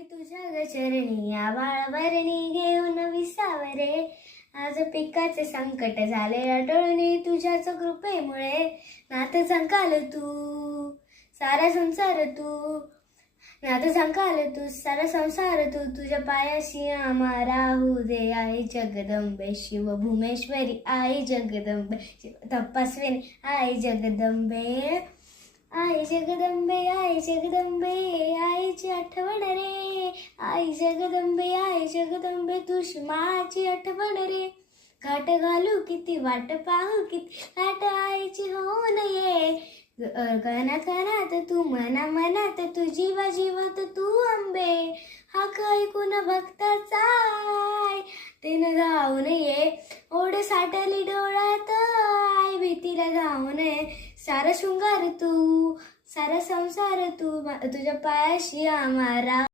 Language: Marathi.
आई तुझ्या ग चरणी आभाळावरणी घेऊन विसावरे, आज पिकाचे संकट झाले अडळणी तुझ्याच कृपेमुळे. नाथ संकाल तू सारा संसार तू, नाथ संकाल तू सारा संसार तू, तुझ्या पायाशी आम्हा राहू दे. आई जगदंबे शिव भूमेश्वरी, आई जगदंबे शिव तपस्विनी, आई जगदंबे, आई जगदंबे, आई जगदंबे, आईची आठवण रे. आई जगदंबे, आई जगदंबे, तुझी माची आठवण रे. घाट घालू किती वाट पाहू किती लाट आईची होऊन ये. कणात कणात तू मना मनात तू जीवा जीवात तू अंबे. हाक ऐकून भक्ताचा तिनं धावून ये. ओढ साठली डोळ्यात आई भीतीला धावून ये. सारा शृंगार तू सारा संसार तू, तुझ्या पायाशी आम्हा